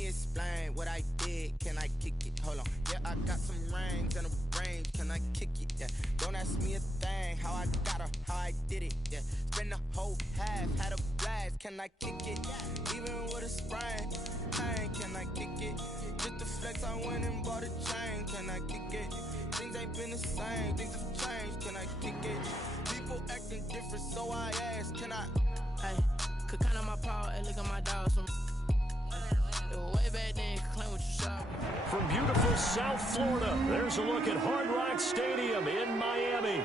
me explain what I did. Can I kick it? Hold on. Yeah, I got some rings and a range. Can I kick it? Yeah. Don't ask me a thing. How I got her, how I did it. Yeah. Spend the whole half, had a blast. Can I kick it? Even with a sprain. Pain, can I kick it? Just the flex, I went and bought a chain. Can I kick it? Things ain't been the same. Things have changed. Can I kick it? People acting different, so I ask. Can I? Hey, could count on my power and look at my dogs from. Way back then, claim what you saw. From beautiful South Florida, there's a look at Hard Rock Stadium in Miami.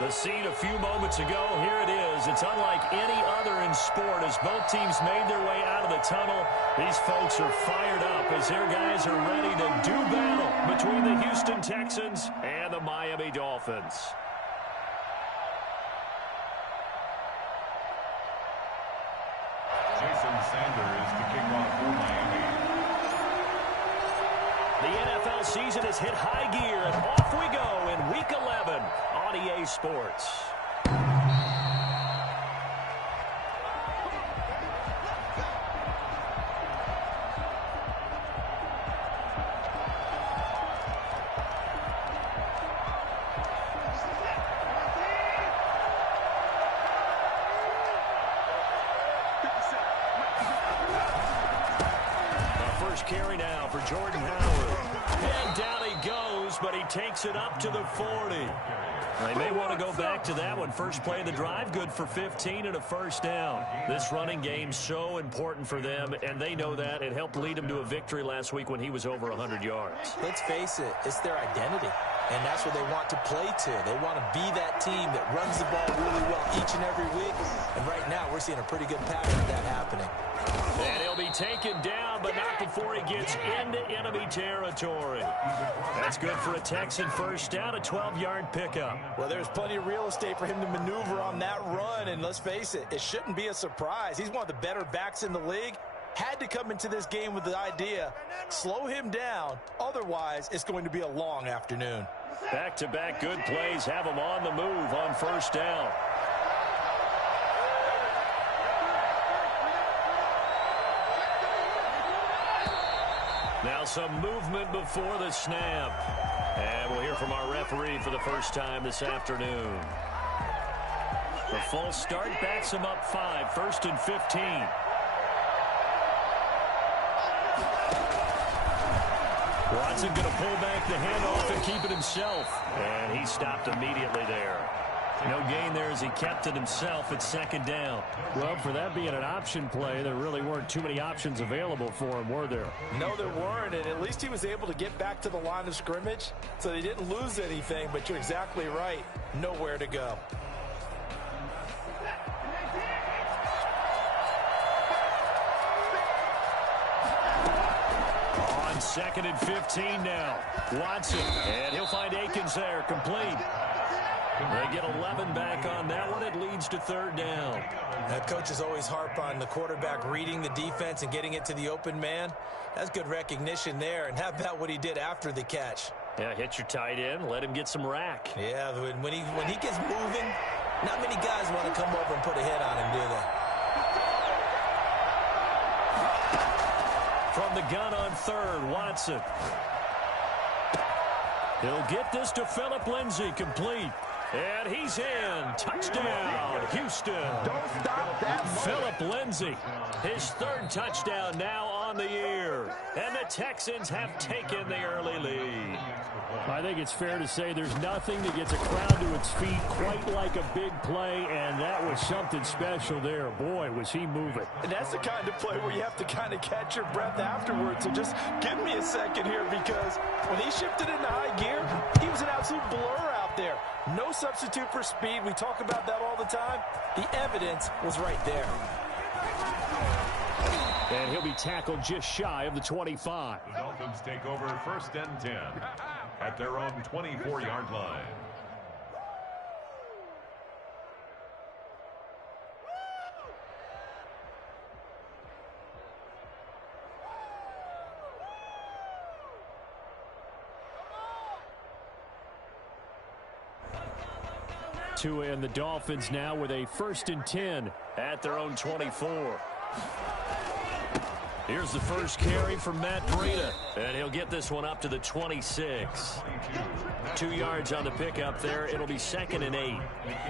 The scene a few moments ago, here it is. It's unlike any other in sport as both teams made their way out of the tunnel. These folks are fired up as their guys are ready to do battle between the Houston Texans and the Miami Dolphins. Jason Sanders to kick off for Miami. The NFL season has hit high gear, and off we go in Week 11 on EA Sports. Carry now for Jordan Howard. And down he goes, but he takes it up to the 40. They may want to go back to that one. First play of the drive, good for 15 and a first down. This running game's so important for them, and they know that. It helped lead them to a victory last week when he was over 100 yards. Let's face it, it's their identity. And that's what they want to play to. They want to be that team that runs the ball really well each and every week. And right now, we're seeing a pretty good pattern of that happening. And he'll be taken down, but not before he gets into enemy territory. That's good for a Texan first down, a 12-yard pickup. Well, there's plenty of real estate for him to maneuver on that run. And let's face it, it shouldn't be a surprise. He's one of the better backs in the league. Had to come into this game with the idea, slow him down. Otherwise, it's going to be a long afternoon. Back-to-back good plays have him on the move on first down. Now some movement before the snap. And we'll hear from our referee for the first time this afternoon. The full start backs him up 5, 1st and 15. Watson going to pull back the handoff and keep it himself. And he stopped immediately there. No gain there as he kept it himself at second down. Well, for that being an option play, there really weren't too many options available for him, were there? No, there weren't, and at least he was able to get back to the line of scrimmage, so they didn't lose anything, but you're exactly right. Nowhere to go. On 2nd and 15 now. Watson, and he'll find Akins there, complete. They get 11 back on that one. It leads to 3rd down. Coaches always harp on the quarterback reading the defense and getting it to the open man. That's good recognition there. And how about what he did after the catch? Yeah, hit your tight end. Let him get some rack. Yeah, when he gets moving, not many guys want to come over and put a hit on him, do they? From the gun on 3rd, Watson. He'll get this to Phillip Lindsay, complete. And he's in. Touchdown, Houston. Don't stop that. Phillip Lindsay, his 3rd touchdown now on the year. And the Texans have taken the early lead. I think it's fair to say there's nothing that gets a crowd to its feet quite like a big play, and that was something special there. Boy, was he moving. And that's the kind of play where you have to kind of catch your breath afterwards. So just give me a second here, because when he shifted into high gear, he was an absolute blur out there. No substitute for speed. We talk about that all the time. The evidence was right there. And he'll be tackled just shy of the 25. The Dolphins take over 1st and 10 at their own 24-yard line. Tua and the Dolphins now with a 1st and 10 at their own 24. Here's the first carry for Matt Breida, and he'll get this one up to the 26. 2 yards on the pickup there. It'll be 2nd and 8.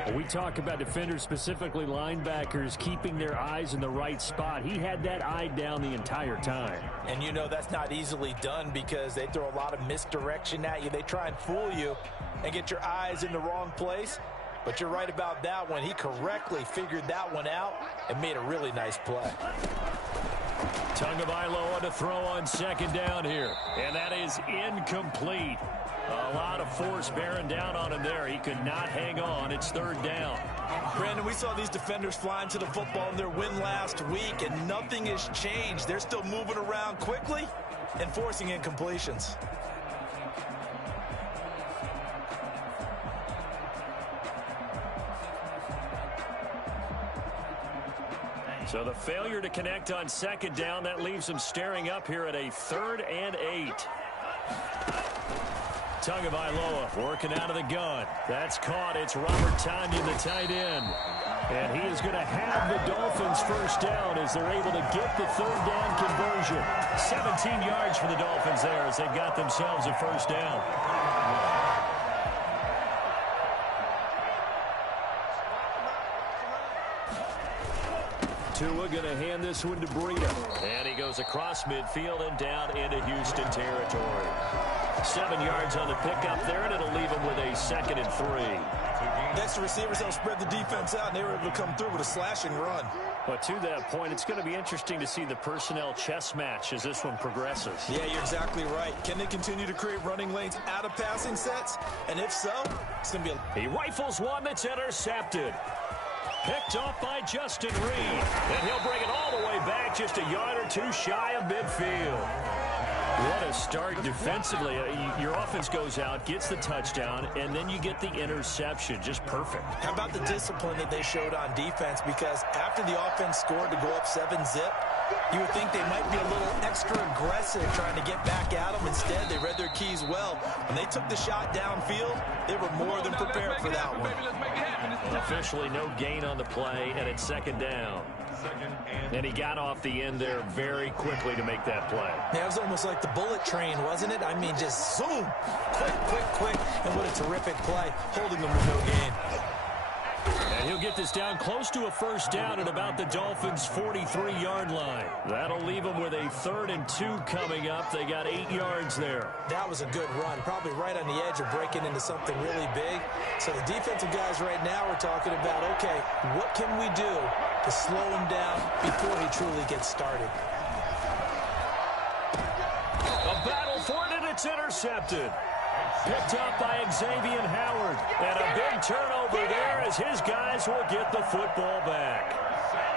Well, we talk about defenders, specifically linebackers, keeping their eyes in the right spot. He had that eye down the entire time. And you know that's not easily done because they throw a lot of misdirection at you. They try and fool you and get your eyes in the wrong place. But you're right about that one. He correctly figured that one out and made a really nice play. Tagovailoa to throw on 2nd down here. And that is incomplete. A lot of force bearing down on him there. He could not hang on. It's 3rd down. Brandon, we saw these defenders flying to the football in their win last week, and nothing has changed. They're still moving around quickly and forcing incompletions. So the failure to connect on 2nd down, that leaves them staring up here at a 3rd and 8. Tagovailoa working out of the gun. That's caught. It's Robert Tonyan, the tight end. And he is going to have the Dolphins first down as they're able to get the 3rd down conversion. 17 yards for the Dolphins there as they've got themselves a first down. Tua going to hand this one to Breida. And he goes across midfield and down into Houston territory. 7 yards on the pickup there, and it'll leave him with a 2nd and 3. Next, the receivers help spread the defense out, and they were able to come through with a slashing run. But to that point, it's going to be interesting to see the personnel chess match as this one progresses. Yeah, you're exactly right. Can they continue to create running lanes out of passing sets? And if so, it's going to be He rifles one that's intercepted. Picked off by Justin Reed. And he'll bring it all the way back just a yard or two shy of midfield. What a start defensively. Your offense goes out, gets the touchdown, and then you get the interception. Just perfect. How about the discipline that they showed on defense? Because after the offense scored to go up 7-zip, you would think they might be a little extra aggressive trying to get back at them. Instead, they read their keys well. When they took the shot downfield, they were more than prepared for that one. Officially no gain on the play, and it's 2nd down. And he got off the end there very quickly to make that play. Yeah, it was almost like the bullet train, wasn't it? I mean, just zoom, quick, and what a terrific play, holding them with no gain. And he'll get this down close to a first down at about the Dolphins' 43-yard line. That'll leave them with a 3rd and 2 coming up. They got 8 yards there. That was a good run, probably right on the edge of breaking into something really big. So the defensive guys right now are talking about, okay, what can we do to slow him down before he truly gets started? A battle for it, and it's intercepted. Picked up by Xavier Howard. And a big turnover there as his guys will get the football back.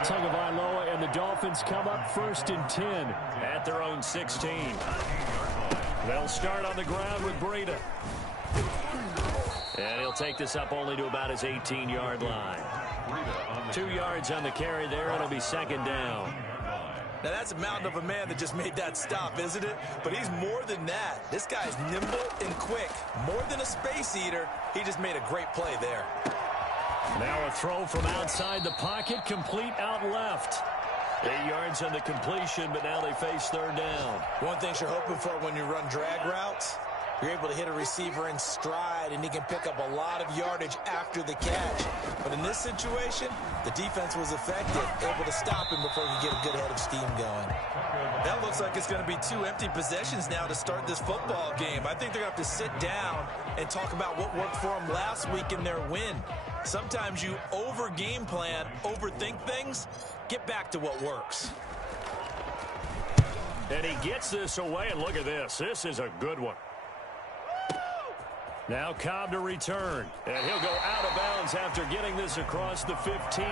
Tagovailoa and the Dolphins come up 1st and 10 at their own 16. They'll start on the ground with Breida. And he'll take this up only to about his 18-yard line. 2 yards on the carry there. It'll be 2nd down. Now, that's a mountain of a man that just made that stop, isn't it? But he's more than that. This guy's nimble and quick. More than a space eater, he just made a great play there. Now a throw from outside the pocket, complete out left. 8 yards on the completion, but now they face 3rd down. One thing you're hoping for when you run drag routes, you're able to hit a receiver in stride, and he can pick up a lot of yardage after the catch. But in this situation, the defense was effective, able to stop him before he could get a good head of steam going. That looks like it's going to be 2 empty possessions now to start this football game. I think they're going to have to sit down and talk about what worked for them last week in their win. Sometimes you over-game plan, overthink things, get back to what works. And he gets this away, and look at this. This is a good one. Now Cobb to return, and he'll go out of bounds after getting this across the 15.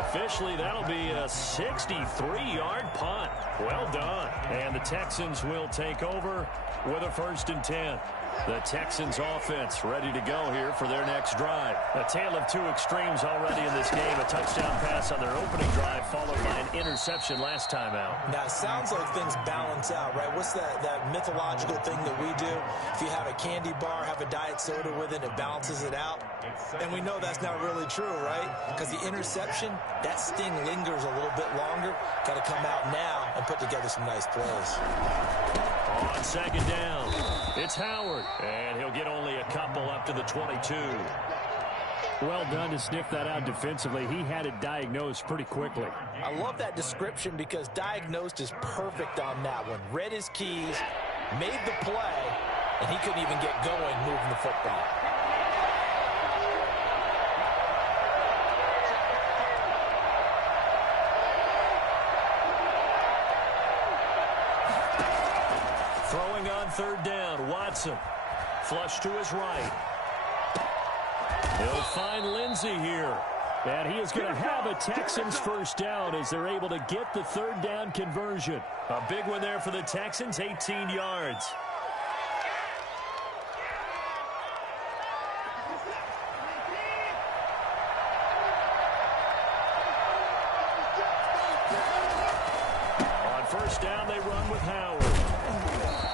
Officially, that'll be a 63-yard punt. Well done. And the Texans will take over with a 1st and 10. The Texans offense ready to go here for their next drive. A tale of two extremes already in this game. A touchdown pass on their opening drive followed by an interception last time out. Now, it sounds like things balance out, right? What's that mythological thing that we do? If you have a candy bar, have a diet soda with it, it balances it out. And we know that's not really true, right? Because the interception, that sting lingers a little bit longer. Got to come out now and put together some nice plays. On second down, it's Howard, and he'll get only a couple up to the 22. Well done to sniff that out defensively. He had it diagnosed pretty quickly. I love that description because diagnosed is perfect on that one. Read his keys, made the play, and he couldn't even get going moving the football. Throwing on third down, Watson. Flush to his right. He'll find Lindsey here. And he is going to have a Texans first down as they're able to get the third down conversion. A big one there for the Texans, 18 yards. On first down, they run with Howard.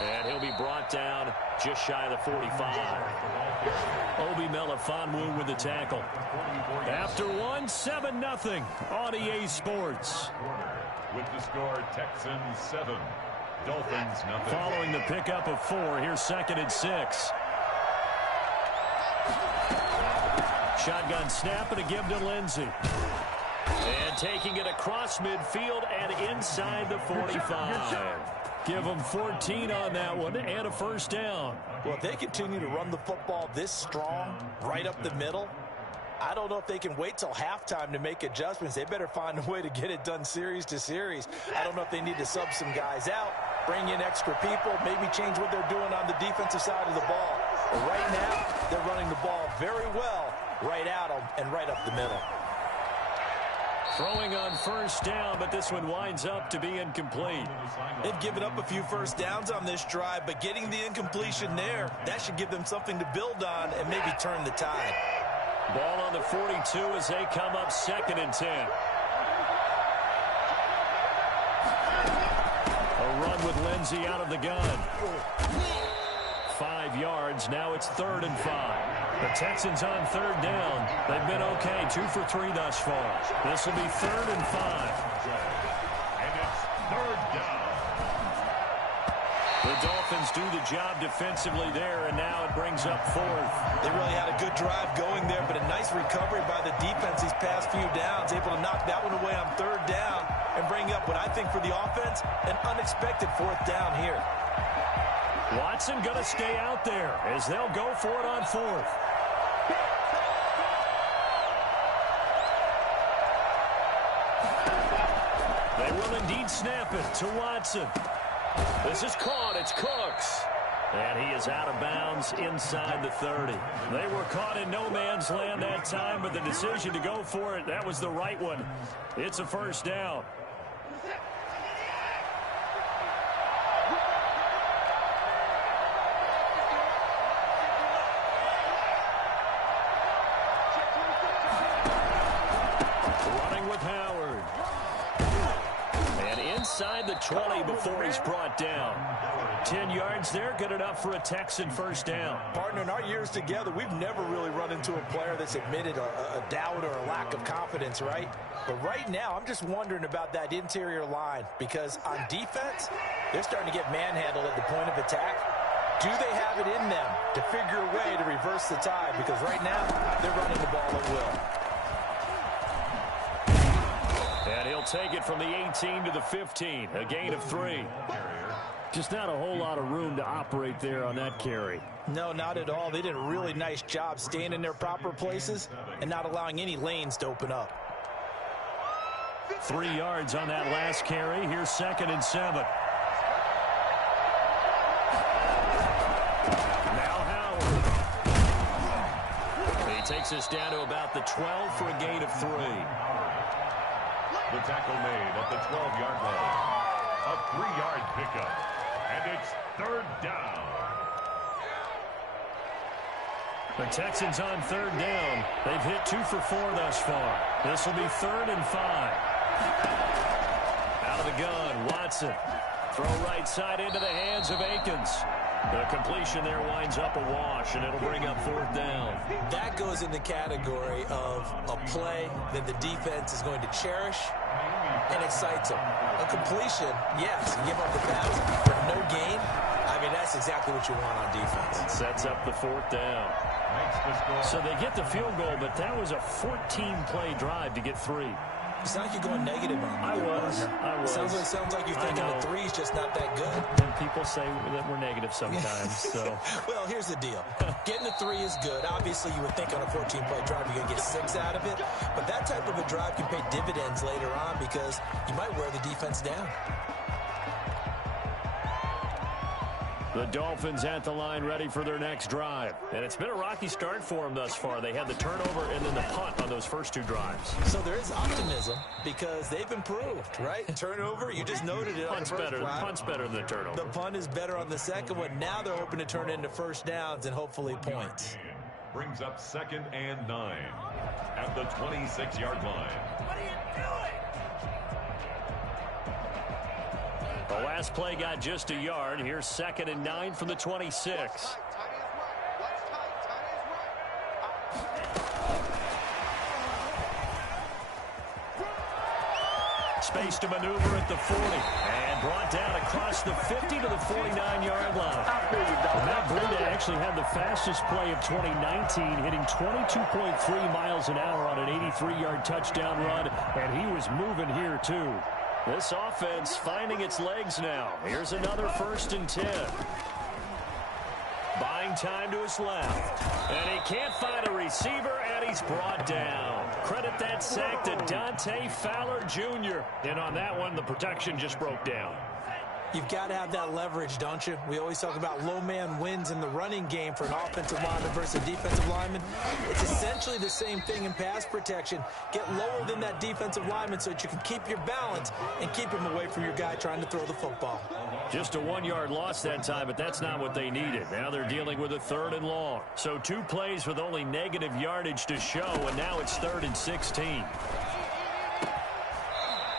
And he'll be brought down just shy of the 45. Obi Melifonwu with the tackle. After one, 7-0 on EA Sports. With the score, Texans 7, Dolphins 0. Following the pickup of 4, here's 2nd and 6. Shotgun snap and a give to Lindsey. And taking it across midfield and inside the 45. Give them 14 on that one and a first down. Well, if they continue to run the football this strong, right up the middle, I don't know if they can wait till halftime to make adjustments. They better find a way to get it done series to series. I don't know if they need to sub some guys out, bring in extra people, maybe change what they're doing on the defensive side of the ball. But right now, they're running the ball very well right at them and right up the middle. Throwing on first down, but this one winds up to be incomplete. They've given up a few first downs on this drive, but getting the incompletion there, that should give them something to build on and maybe turn the tide. Ball on the 42 as they come up 2nd and 10. A run with Lindsey out of the gun. 5 yards. Now it's 3rd and 5. The Texans on third down. They've been okay. 2 for 3 thus far. This will be 3rd and 5. And it's 3rd down. The Dolphins do the job defensively there, and now it brings up 4th. They really had a good drive going there, but a nice recovery by the defense these past few downs, able to knock that one away on 3rd down and bring up what I think for the offense, an unexpected 4th down here. Watson going to stay out there as they'll go for it on 4th. They will indeed snap it to Watson. This is caught. It's Cooks. And he is out of bounds inside the 30. They were caught in no man's land that time, but the decision to go for it, that was the right one. It's a first down. Running with Howard. And inside the 20 before he's brought down. 10 yards there, good enough for a Texan first down. Partner, in our years together, we've never really run into a player that's admitted a doubt or a lack of confidence, right? But right now, I'm just wondering about that interior line because on defense, they're starting to get manhandled at the point of attack. Do they have it in them to figure a way to reverse the tide? Because right now, they're running the ball at will. And he'll take it from the 18 to the 15, a gain of 3. Just not a whole lot of room to operate there on that carry. No, not at all. They did a really nice job staying in their proper places and not allowing any lanes to open up. 3 yards on that last carry. Here's 2nd and 7. Now Howard. He takes us down to about the 12 for a gain of 3. The tackle made at the 12-yard line. A 3-yard pickup. And it's 3rd down. The Texans on third down. They've hit 2 for 4 thus far. This will be 3rd and 5. Out of the gun, Watson. Throw right side into the hands of Akins. The completion there winds up a wash, and it'll bring up 4th down. That goes in the category of a play that the defense is going to cherish and excites them. A completion, yes, you give up the pass, but no gain. I mean, that's exactly what you want on defense. It sets up the 4th down. So they get the field goal, but that was a 14-play drive to get 3. It's not like you're going negative on me. I was. Sounds like you're thinking the 3's just not that good. And people say that we're negative sometimes. So, well, here's the deal. Getting the 3 is good. Obviously, you would think on a 14-play drive you're going to get 6 out of it. But that type of a drive can pay dividends later on because you might wear the defense down. The Dolphins at the line ready for their next drive. And it's been a rocky start for them thus far. They had the turnover and then the punt on those first 2 drives. So there is optimism because they've improved, right? Turnover, you just noted it. Punt's better than the turnover. The punt is better on the second one. Now they're hoping to turn into first downs and hopefully points. Brings up 2nd and 9 at the 26-yard line. What are you doing? The last play got just a yard. Here's 2nd and 9 from the 26. Space to maneuver at the 40. And brought down across the 50 to the 49-yard line. Matt Breida actually had the fastest play of 2019, hitting 22.3 miles an hour on an 83-yard touchdown run. And he was moving here, too. This offense finding its legs now. Here's another 1st and 10. Buying time to his left. And he can't find a receiver, and he's brought down. Credit that sack to Dante Fowler Jr. And on that one, the protection just broke down. You've got to have that leverage, don't you? We always talk about low man wins in the running game for an offensive lineman versus a defensive lineman. It's essentially the same thing in pass protection. Get lower than that defensive lineman so that you can keep your balance and keep him away from your guy trying to throw the football. Just a 1-yard loss that time, but that's not what they needed. Now they're dealing with a 3rd and long. So 2 plays with only negative yardage to show, and now it's 3rd and 16.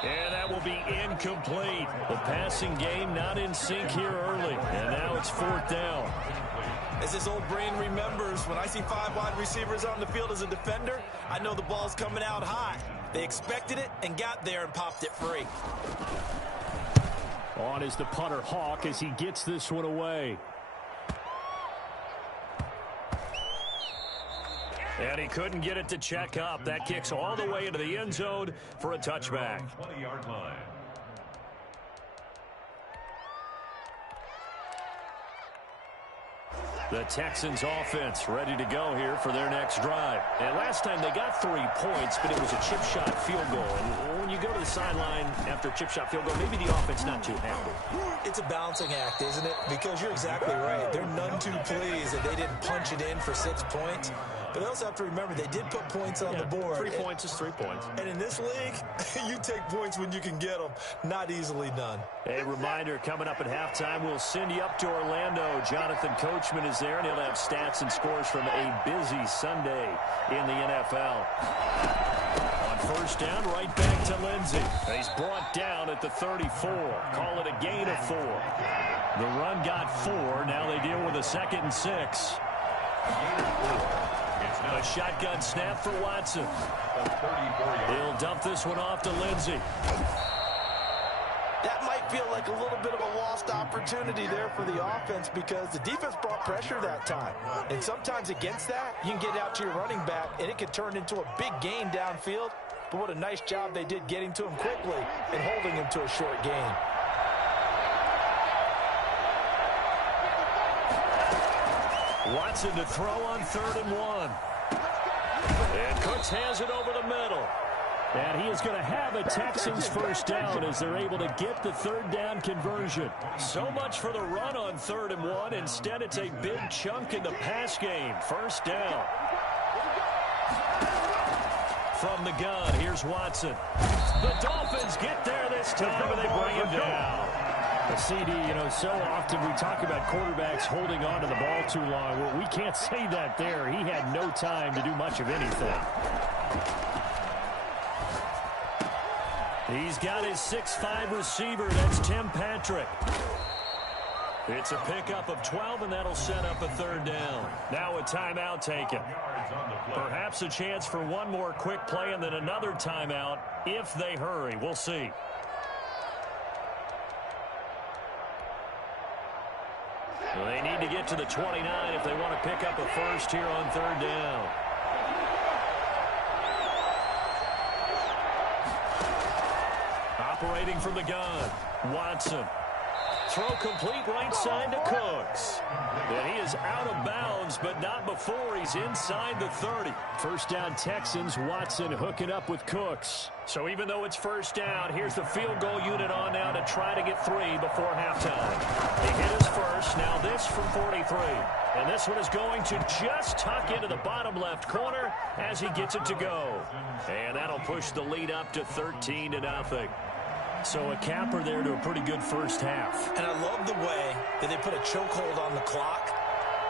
And that will be incomplete. The passing game not in sync here early. And now it's 4th down. As his old brain remembers, when I see 5 wide receivers on the field as a defender, I know the ball's coming out high. They expected it and got there and popped it free. On is the punter Hawk as he gets this one away. And he couldn't get it to check up. That kicks all the way into the end zone for a touchback. 20-yard line. The Texans offense ready to go here for their next drive. And last time they got 3 points, but it was a chip shot field goal. And when you go to the sideline after a chip shot field goal, maybe the offense not too happy. It's a balancing act, isn't it? Because you're exactly right. They're none too pleased that they didn't punch it in for 6 points. But they also have to remember they did put points on the board. 3 points is 3 points. And in this league, you take points when you can get them. Not easily done. A reminder, coming up at halftime, we'll send you up to Orlando. Jonathan Coachman is there, and he'll have stats and scores from a busy Sunday in the NFL. On 1st down, right back to Lindsey. He's brought down at the 34. Call it a gain of 4. The run got 4. Now they deal with a 2nd and 6. A shotgun snap for Watson. He'll dump this one off to Lindsey. That might feel like a little bit of a lost opportunity there for the offense because the defense brought pressure that time. And sometimes against that, you can get out to your running back, and it could turn into a big gain downfield. But what a nice job they did getting to him quickly and holding him to a short gain. Watson to throw on 3rd and 1. And Cooks has it over the middle. And he is going to have a Texans 1st down as they're able to get the 3rd down conversion. So much for the run on 3rd and 1. Instead, it's a big chunk in the pass game. 1st down. From the gun, here's Watson. The Dolphins get there this time, and they bring him down. CD, so often we talk about quarterbacks holding on to the ball too long. Well, we can't say that there. He had no time to do much of anything. He's got his 6'5" receiver. That's Tim Patrick. It's a pickup of 12, and that'll set up a third down. Now a timeout taken. Perhaps a chance for one more quick play and then another timeout if they hurry. We'll see. Well, they need to get to the 29 if they want to pick up a first here on third down. Operating from the gun, Watson. Throw complete right side to Cooks. And he is out of bounds, but not before he's inside the 30. First down Texans, Watson hooking up with Cooks. So even though it's first down, here's the field goal unit on now to try to get 3 before halftime. He hit his first, now this from 43. And this one is going to just tuck into the bottom left corner as he gets it to go. And that'll push the lead up to 13-0. So a capper there to a pretty good first half. And I love the way that they put a chokehold on the clock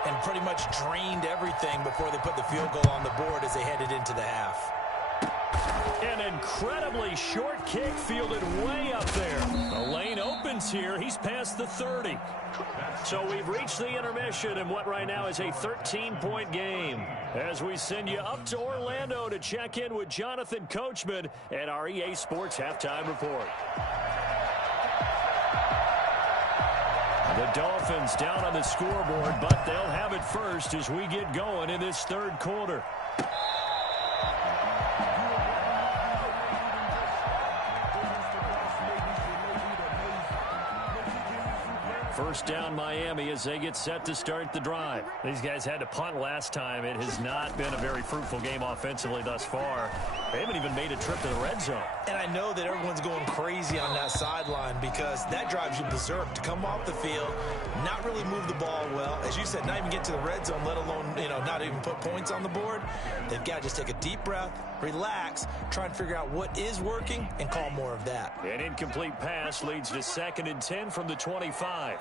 and pretty much drained everything before they put the field goal on the board as they headed into the half. An incredibly short kick fielded way up there. The lane opens here. He's past the 30. So we've reached the intermission in what right now is a 13-point game. As we send you up to Orlando to check in with Jonathan Coachman at our EA Sports Halftime Report. The Dolphins down on the scoreboard, but they'll have it first as we get going in this third quarter. First down Miami as they get set to start the drive. These guys had to punt last time. It has not been a very fruitful game offensively thus far. They haven't even made a trip to the red zone. And I know that everyone's going crazy on that sideline because that drives you berserk to come off the field, not really move the ball well. As you said, not even get to the red zone, let alone, not even put points on the board. They've got to just take a deep breath, relax, try and figure out what is working, and call more of that. An incomplete pass leads to 2nd and 10 from the 25.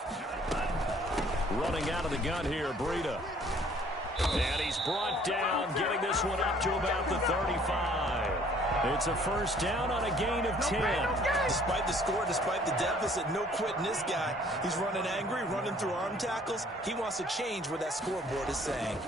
Running out of the gun here, Breida. And he's brought down, getting this one up to about the 35. It's a first down on a gain of 10. Despite the score, despite the deficit, no quitting this guy. He's running angry, running through arm tackles. He wants to change what that scoreboard is saying.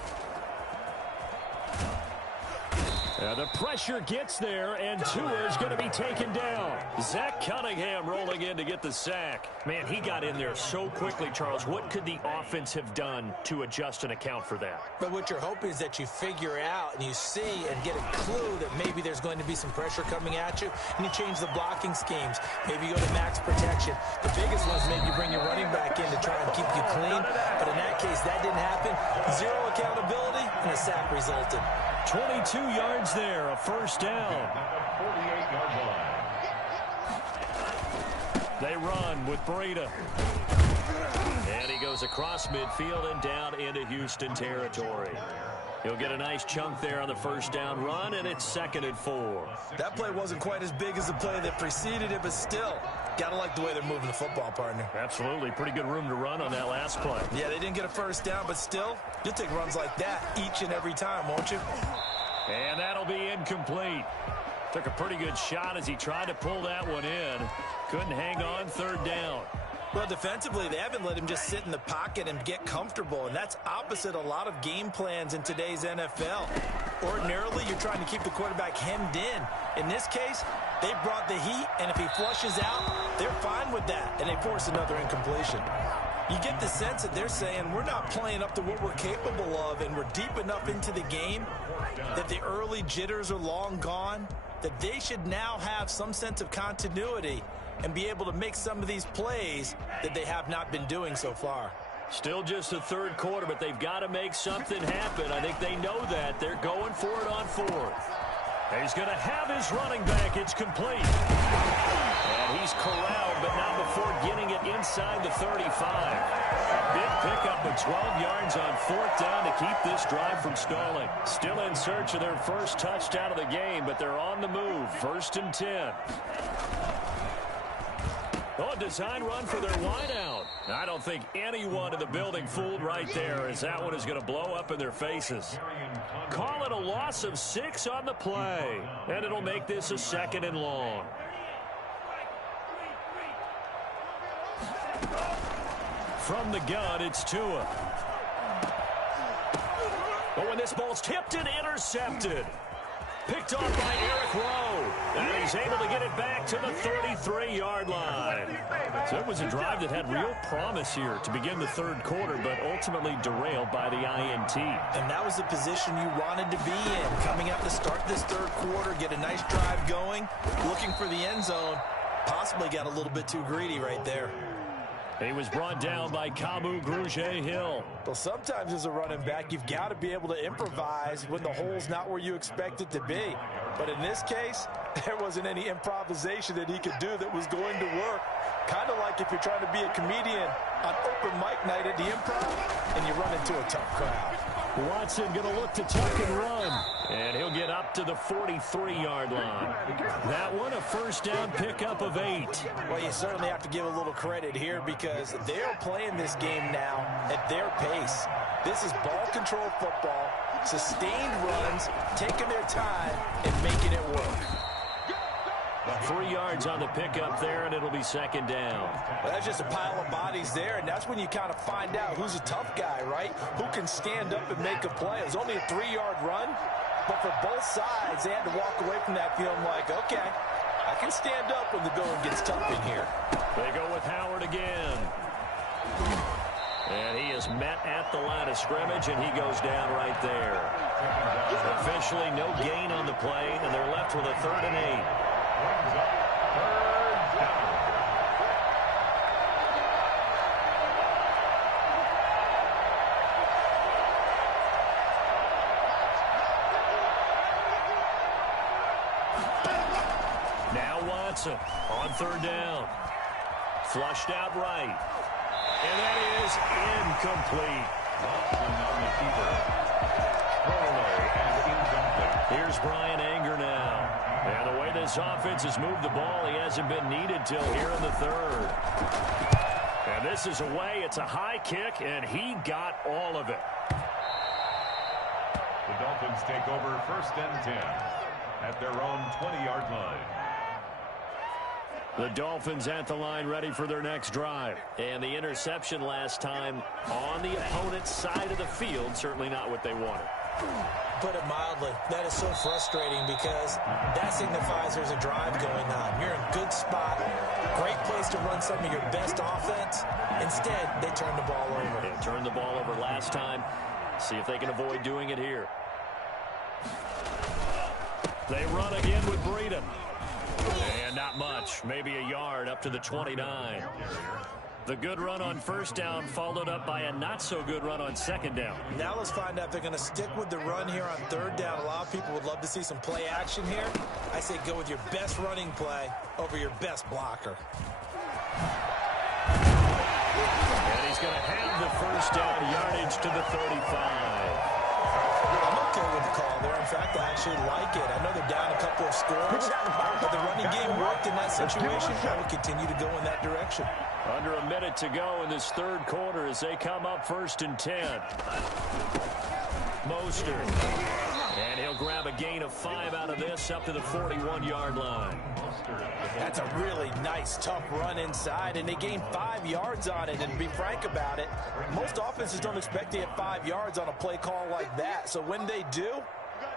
The pressure gets there, and Tua is going to be taken down. Zach Cunningham rolling in to get the sack. Man, he got in there so quickly, Charles. What could the offense have done to adjust and account for that? But what you're hoping is that you figure out and you see and get a clue that maybe there's going to be some pressure coming at you, and you change the blocking schemes. Maybe you go to max protection. The biggest one is maybe you bring your running back in to try and keep you clean. But in that case, that didn't happen. Zero accountability, and a sack resulted. 22 yards there, a first down. They run with Breida. And he goes across midfield and down into Houston territory. He'll get a nice chunk there on the first down run, and it's 2nd and 4. That play wasn't quite as big as the play that preceded it, but still, got to like the way they're moving the football, partner. Absolutely. Pretty good room to run on that last play. Yeah, they didn't get a first down, but still, you'll take runs like that each and every time, won't you? And that'll be incomplete. Took a pretty good shot as he tried to pull that one in. Couldn't hang on, third down. Well, defensively, they haven't let him just sit in the pocket and get comfortable, and that's opposite a lot of game plans in today's NFL. Ordinarily, you're trying to keep the quarterback hemmed in. In this case, they brought the heat, and if he flushes out, they're fine with that, and they force another incompletion. You get the sense that they're saying we're not playing up to what we're capable of, and we're deep enough into the game that the early jitters are long gone, that they should now have some sense of continuity and be able to make some of these plays that they have not been doing so far. Still just the third quarter, but they've got to make something happen. I think they know that. They're going for it on 4th. He's going to have his running back. It's complete. And he's corralled, but not before getting it inside the 35. Big pickup of 12 yards on 4th down to keep this drive from stalling. Still in search of their first touchdown of the game, but they're on the move. 1st and 10. Oh, a design run for their wideout. I don't think anyone in the building fooled right there, as that one is going to blow up in their faces. Call it a loss of 6 on the play, and it'll make this a 2nd and long. From the gun, it's Tua. Oh, and this ball's tipped and intercepted. Picked off by Eric Rowe. And he's able to get it back to the 33-yard line. So it was a drive that had real promise here to begin the third quarter, but ultimately derailed by the INT. And that was the position you wanted to be in. Coming out to start this third quarter, get a nice drive going, looking for the end zone. Possibly got a little bit too greedy right there. He was brought down by Kamu Grugier-Hill. Well, sometimes as a running back, you've got to be able to improvise when the hole's not where you expect it to be. But in this case, there wasn't any improvisation that he could do that was going to work. Kind of like if you're trying to be a comedian on open mic night at the Improv and you run into a tough crowd. Watson going to look to tuck and run. And he'll get up to the 43-yard line. That one a first down pickup of 8. Well, you certainly have to give a little credit here because they're playing this game now at their pace. This is ball control football, sustained runs, taking their time and making it work. 3 yards on the pickup there, and it'll be 2nd down. Well, that's just a pile of bodies there, and that's when you kind of find out who's a tough guy, right? Who can stand up and make a play. It was only a 3-yard run, but for both sides, they had to walk away from that feeling like, okay, I can stand up when the going gets tough in here. They go with Howard again. And he is met at the line of scrimmage, and he goes down right there. Officially no gain on the play, and they're left with a 3rd and 8. Now Watson on 3rd down. Flushed out right. And that is incomplete. Here's Brian Anger now. And the way this offense has moved the ball, he hasn't been needed till here in the 3rd. And this is away. It's a high kick, and he got all of it. The Dolphins take over 1st and 10 at their own 20-yard line. The Dolphins at the line ready for their next drive. And the interception last time on the opponent's side of the field, certainly not what they wanted. Put it mildly, that is so frustrating because that signifies there's a drive going on. You're in a good spot, great place to run some of your best offense. Instead, they turn the ball over. They turned the ball over last time. See if they can avoid doing it here. They run again with Breeden. And not much, maybe a yard up to the 29. The good run on 1st down followed up by a not-so-good run on 2nd down. Now let's find out if they're going to stick with the run here on 3rd down. A lot of people would love to see some play action here. I say go with your best running play over your best blocker. And he's going to have the 1st down yardage to the 35. I'm okay with the call there. In fact, I actually like it. I know they're down a couple of scores, but the running game worked in that situation. I would continue to go in that direction. Under a minute to go in this 3rd quarter as they come up 1st and 10. Mostert. And he'll grab a gain of 5 out of this up to the 41-yard line. That's a really nice, tough run inside, and they gained 5 yards on it. And to be frank about it, most offenses don't expect to get 5 yards on a play call like that. So when they do,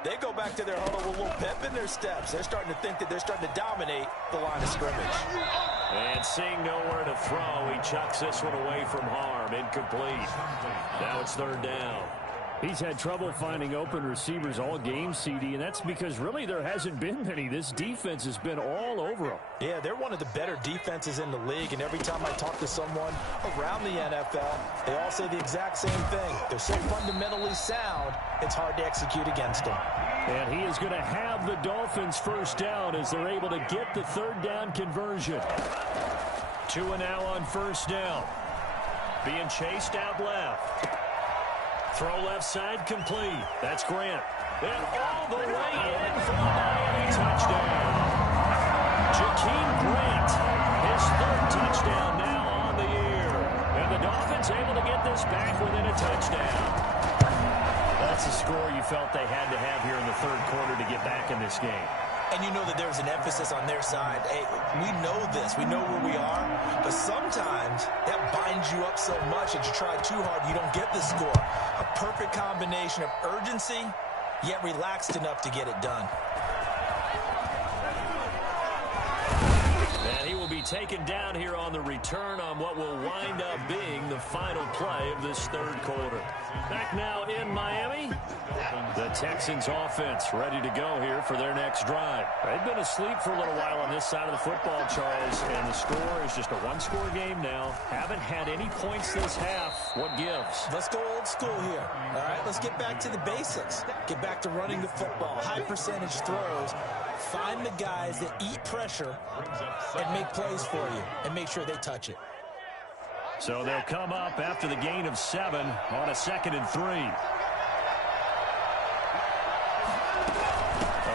they go back to their huddle with a little pep in their steps. They're starting to think that they're starting to dominate the line of scrimmage. And seeing nowhere to throw, he chucks this one away from harm. Incomplete. Now it's 3rd down. He's had trouble finding open receivers all game, CD, and that's because really there hasn't been many. This defense has been all over them. Yeah, they're one of the better defenses in the league, and every time I talk to someone around the NFL, they all say the exact same thing. They're so fundamentally sound, it's hard to execute against them. And he is going to have the Dolphins 1st down as they're able to get the 3rd down conversion. Tua now on 1st down. Being chased out left. Throw left side complete. That's Grant. And all the way in for the Miami touchdown. Jakeem Grant, his 3rd touchdown felt they had to have here in the third quarter to get back in this game. And you know that there's an emphasis on their side. Hey, we know this. We know where we are. But sometimes that binds you up so much that you try too hard, you don't get the score. A perfect combination of urgency, yet relaxed enough to get it done. And he will be taken down here on the return on what will wind up being the final play of this third quarter. Back now in Miami, the Texans offense ready to go here for their next drive. They've been asleep for a little while on this side of the football, Charles, and the score is just a one-score game now. Haven't had any points this half. What gives? Let's go old school here. All right, let's get back to the basics. Get back to running the football, high percentage throws. Find the guys that eat pressure and make plays for you and make sure they touch it. So they'll come up after the gain of 7 on a 2nd and 3.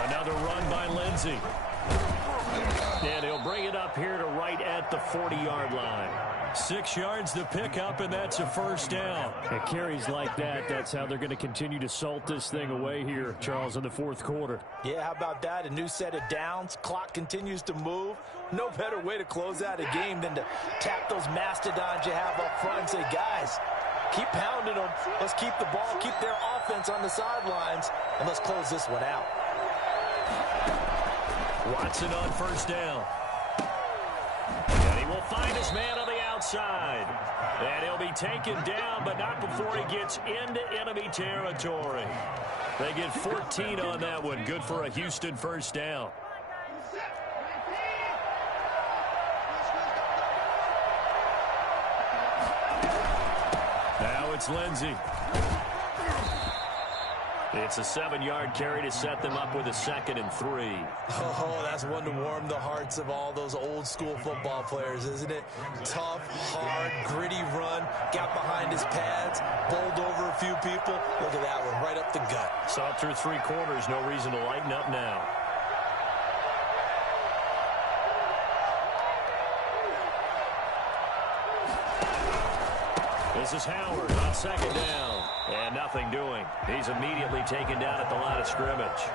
Another run by Lindsey. And he'll bring it up here to right at the 40-yard line. 6 yards to pick up, and that's a first down. And carries like that, that's how they're going to continue to salt this thing away here, Charles, in the fourth quarter. Yeah, how about that? A new set of downs. Clock continues to move. No better way to close out a game than to tap those mastodons you have up front and say, guys, keep pounding them. Let's keep the ball, keep their offense on the sidelines, and let's close this one out. Watson on first down. And he will find his man on the outside. And he'll be taken down, but not before he gets into enemy territory. They get 14 on that one. Good for a Houston first down. Now it's Lindsey. It's a 7-yard carry to set them up with a 2nd and 3. Oh, that's one to warm the hearts of all those old school football players, isn't it? Tough, hard, gritty run, got behind his pads, bowled over a few people. Look at that one, right up the gut. Saw through 3 quarters, no reason to lighten up now. This is Howard on 2nd down. And nothing doing. He's immediately taken down at the line of scrimmage.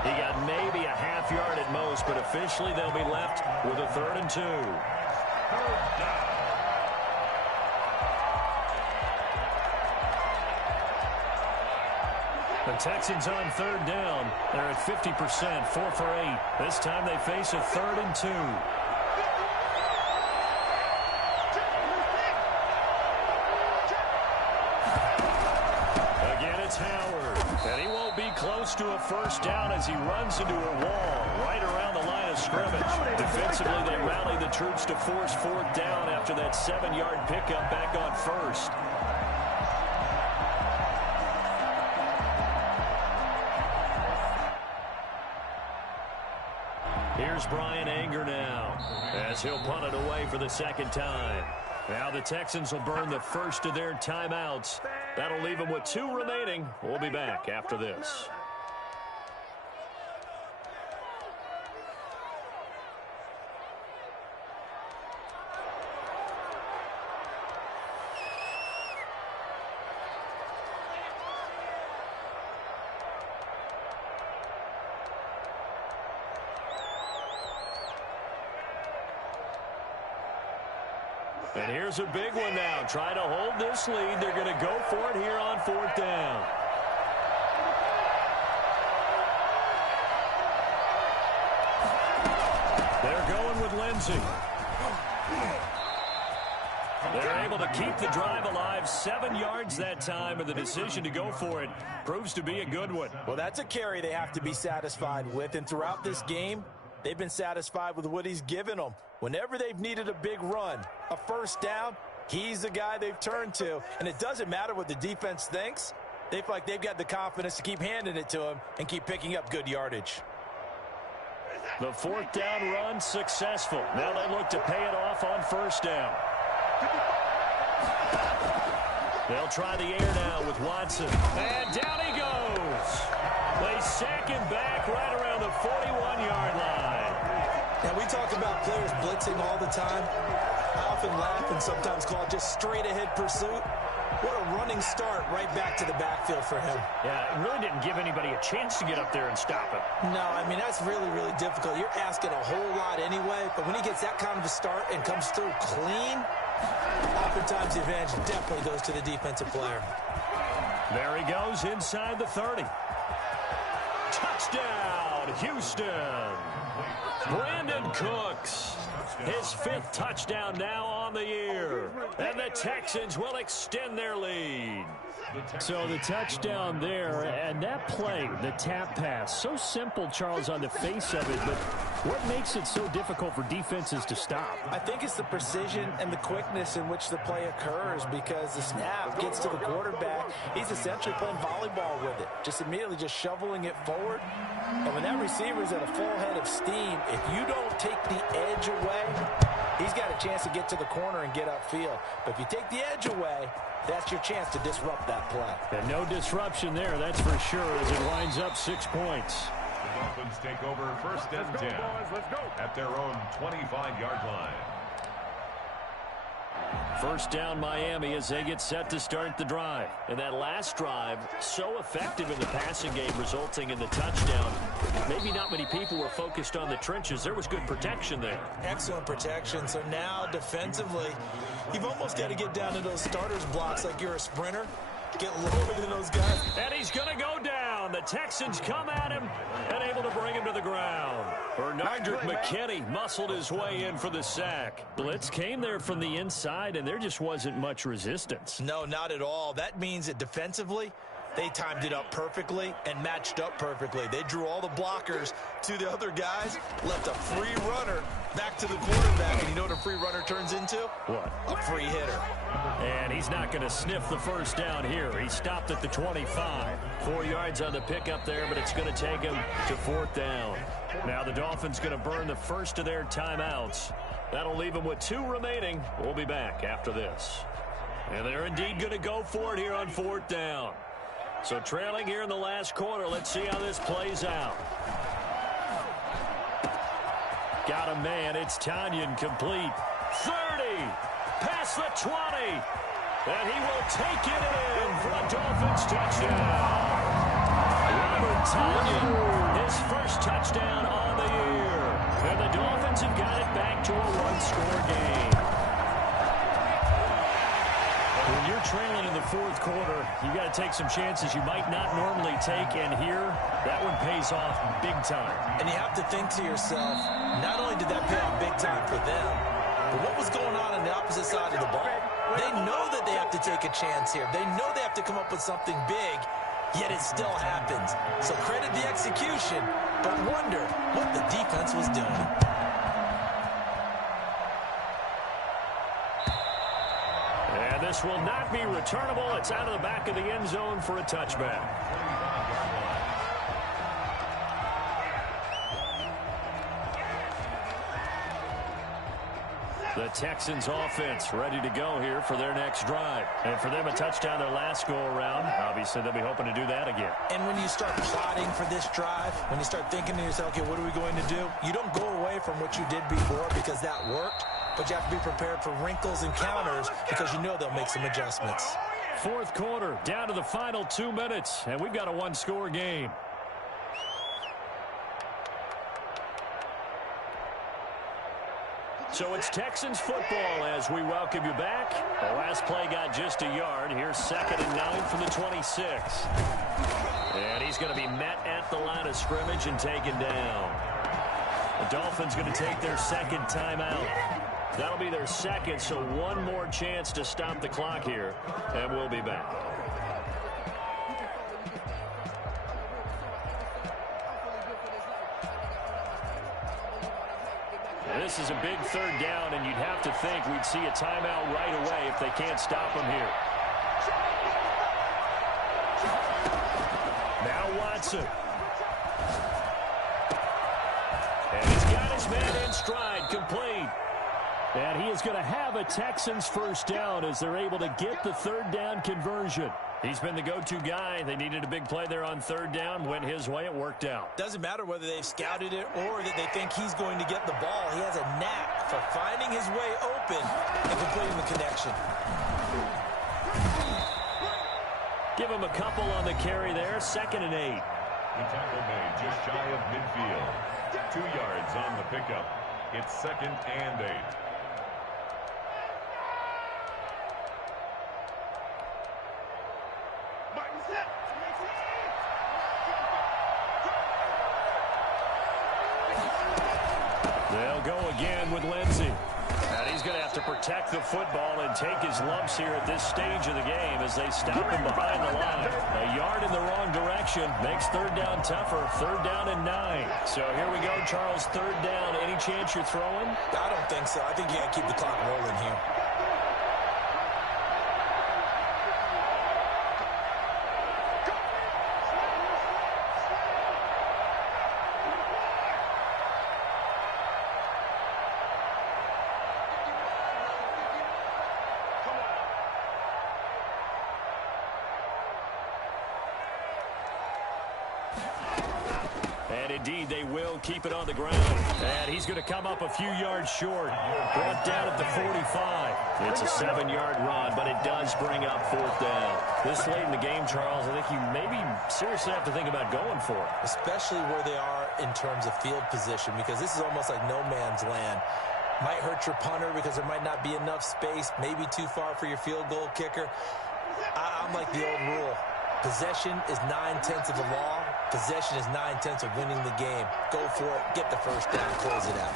He got maybe a half yard at most, but officially they'll be left with a 3rd and 2. The Texans on 3rd down. They're at 50%, 4 for 8. This time they face a 3rd and 2. Howard, and he won't be close to a first down as he runs into a wall right around the line of scrimmage. Defensively, they rally the troops to force 4th down after that 7-yard pickup back on 1st. Here's Brian Anger now as he'll punt it away for the 2nd time. Now the Texans will burn the first of their timeouts. That'll leave them with 2 remaining. We'll be back after this. And here's a big one now. Trying to hold this lead. They're going to go for it here on 4th down. They're going with Lindsey. They're able to keep the drive alive. 7 yards that time, and the decision to go for it proves to be a good one. Well, that's a carry they have to be satisfied with, and throughout this game, they've been satisfied with what he's given them. Whenever they've needed a big run, a first down, he's the guy they've turned to. And it doesn't matter what the defense thinks. They feel like they've got the confidence to keep handing it to him and keep picking up good yardage. The 4th down run successful. Now they look to pay it off on 1st down. They'll try the air now with Watson. And down he goes. They sack him back right around the 41-yard line. Now, we talk about players blitzing all the time. I often laugh and sometimes call it just straight-ahead pursuit. What a running start right back to the backfield for him. Yeah, it really didn't give anybody a chance to get up there and stop him. No, I mean, that's really, really difficult. You're asking a whole lot anyway, but when he gets that kind of a start and comes through clean, oftentimes the advantage definitely goes to the defensive player. There he goes inside the 30. Touchdown, Houston. Brandon Cooks, his 5th touchdown now on the year. And the Texans will extend their lead. So the touchdown there, and that play, the tap pass, so simple, Charles, on the face of it, but what makes it so difficult for defenses to stop? I think it's the precision and the quickness in which the play occurs, because the snap gets to the quarterback. He's essentially playing volleyball with it, just immediately just shoveling it forward. And when that receiver's at a full head of steam, if you don't take the edge away, he's got a chance to get to the corner and get upfield. But if you take the edge away, that's your chance to disrupt that play. And no disruption there, that's for sure, as it winds up 6 points. The Dolphins take over 1st and 10 at their own 25-yard line. First down Miami as they get set to start the drive. And that last drive, so effective in the passing game, resulting in the touchdown. Maybe not many people were focused on the trenches. There was good protection there. Excellent protection. So now defensively, you've almost got to get down to those starters blocks like you're a sprinter. Get lower than those guys. And he's going to go down. The Texans come at him and able to bring him to the ground. Bernardrick McKinney muscled his way in for the sack. Blitz came there from the inside, and there just wasn't much resistance. No, not at all. That means that defensively, they timed it up perfectly and matched up perfectly. They drew all the blockers to the other guys, left a free runner back to the quarterback, and you know what a free runner turns into? What? A free hitter. And he's not going to sniff the first down here. He stopped at the 25. 4 yards on the pickup there, but it's going to take him to 4th down. Now the Dolphins going to burn the first of their timeouts. That'll leave them with 2 remaining. We'll be back after this. And they're indeed going to go for it here on 4th down. So trailing here in the last quarter, let's see how this plays out. Got a man, it's Tanyan, complete. 30, past the 20, and he will take it in for a Dolphins touchdown. Robert Tanyan, his first touchdown on the year. And the Dolphins have got it back to a 1-score game. When you're trailing in the 4th quarter, you've got to take some chances you might not normally take, and here, that one pays off big time. And you have to think to yourself, not only did that pay off big time for them, but what was going on the opposite side of the ball? They know that they have to take a chance here. They know they have to come up with something big, yet it still happens. So credit the execution, but wonder what the defense was doing. And this will not be returnable. It's out of the back of the end zone for a touchback. The Texans offense ready to go here for their next drive. And for them, a touchdown their last go-around. Obviously, they'll be hoping to do that again. And when you start plotting for this drive, when you start thinking to yourself, okay, what are we going to do? You don't go away from what you did before because that worked, but you have to be prepared for wrinkles and counters because you know they'll make some adjustments. 4th quarter, down to the final 2 minutes, and we've got a 1-score game. So it's Texans football as we welcome you back. The last play got just a yard. Here's 2nd and 9 from the 26. And he's going to be met at the line of scrimmage and taken down. The Dolphins going to take their 2nd timeout. That'll be their 2nd, so one more chance to stop the clock here, and we'll be back. This is a big 3rd down, and you'd have to think we'd see a timeout right away if they can't stop him here. Now Watson. And he's got his man in stride, complete. And he is going to have a Texans first down as they're able to get the 3rd down conversion. He's been the go-to guy. They needed a big play there on 3rd down. Went his way. It worked out. Doesn't matter whether they've scouted it or that they think he's going to get the ball. He has a knack for finding his way open and completing the connection. give him a couple on the carry there. 2nd and 8. The tackle made just shy of midfield. 2 yards on the pickup. It's 2nd and 8. They'll go again with Lindsey. And he's going to have to protect the football and take his lumps here at this stage of the game as they stop him behind the line. A yard in the wrong direction makes 3rd down tougher. 3rd down and 9. So here we go, Charles, 3rd down. Any chance you're throwing? I don't think so. I think you got to keep the clock rolling here. And indeed, they will keep it on the ground. And he's going to come up a few yards short. Brought down at the 45. It's a 7-yard run, but it does bring up 4th down. This late in the game, Charles, I think you maybe seriously have to think about going for it. Especially where they are in terms of field position, because this is almost like no man's land. Might hurt your punter because there might not be enough space, maybe too far for your field goal kicker. I'm like the old rule. Possession is 9/10 of the law. Possession is 9/10 of winning the game. Go for it. Get the 1st down. Close it out.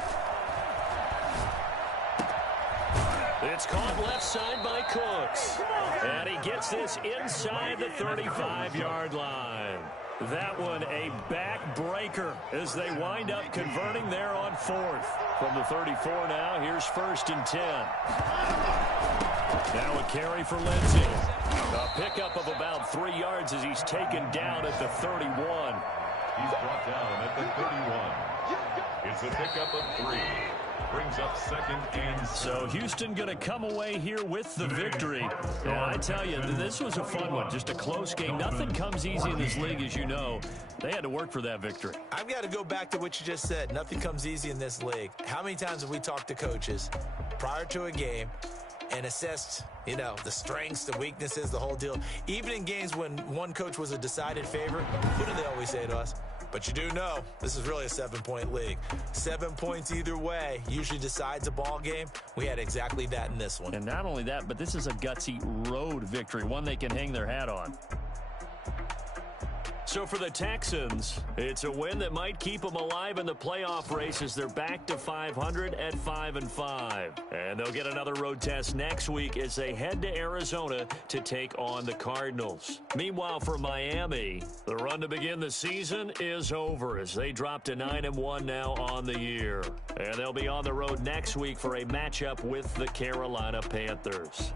It's caught left side by Cooks. And he gets this inside the 35-yard line. That one a backbreaker as they wind up converting there on 4th. From the 34 now, here's 1st and 10. Now a carry for Lindsey. A pickup of about 3 yards as he's taken down at the 31. He's brought down at the 31. It's a pickup of 3. Brings up 2nd and 7. So Houston going to come away here with the victory. And I tell you, this was a fun one. Just a close game. Nothing comes easy in this league, as you know. They had to work for that victory. I've got to go back to what you just said. Nothing comes easy in this league. How many times have we talked to coaches prior to a game and assessed, the strengths, the weaknesses, the whole deal? Even in games when one coach was a decided favorite, what do they always say to us? But you do know this is really a 7-point league. 7 points either way usually decides a ball game. We had exactly that in this one. And not only that, but this is a gutsy road victory, one they can hang their hat on. So for the Texans, it's a win that might keep them alive in the playoff race as they're back to 500 at 5-5. And they'll get another road test next week as they head to Arizona to take on the Cardinals. Meanwhile, for Miami, the run to begin the season is over as they drop to 9-1 now on the year. And they'll be on the road next week for a matchup with the Carolina Panthers.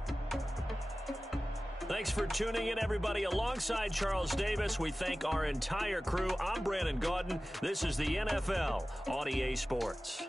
Thanks for tuning in, everybody. Alongside Charles Davis, we thank our entire crew. I'm Brandon Gaudin. This is the NFL on EA Sports.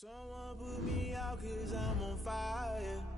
Someone put me out 'cause I'm on fire.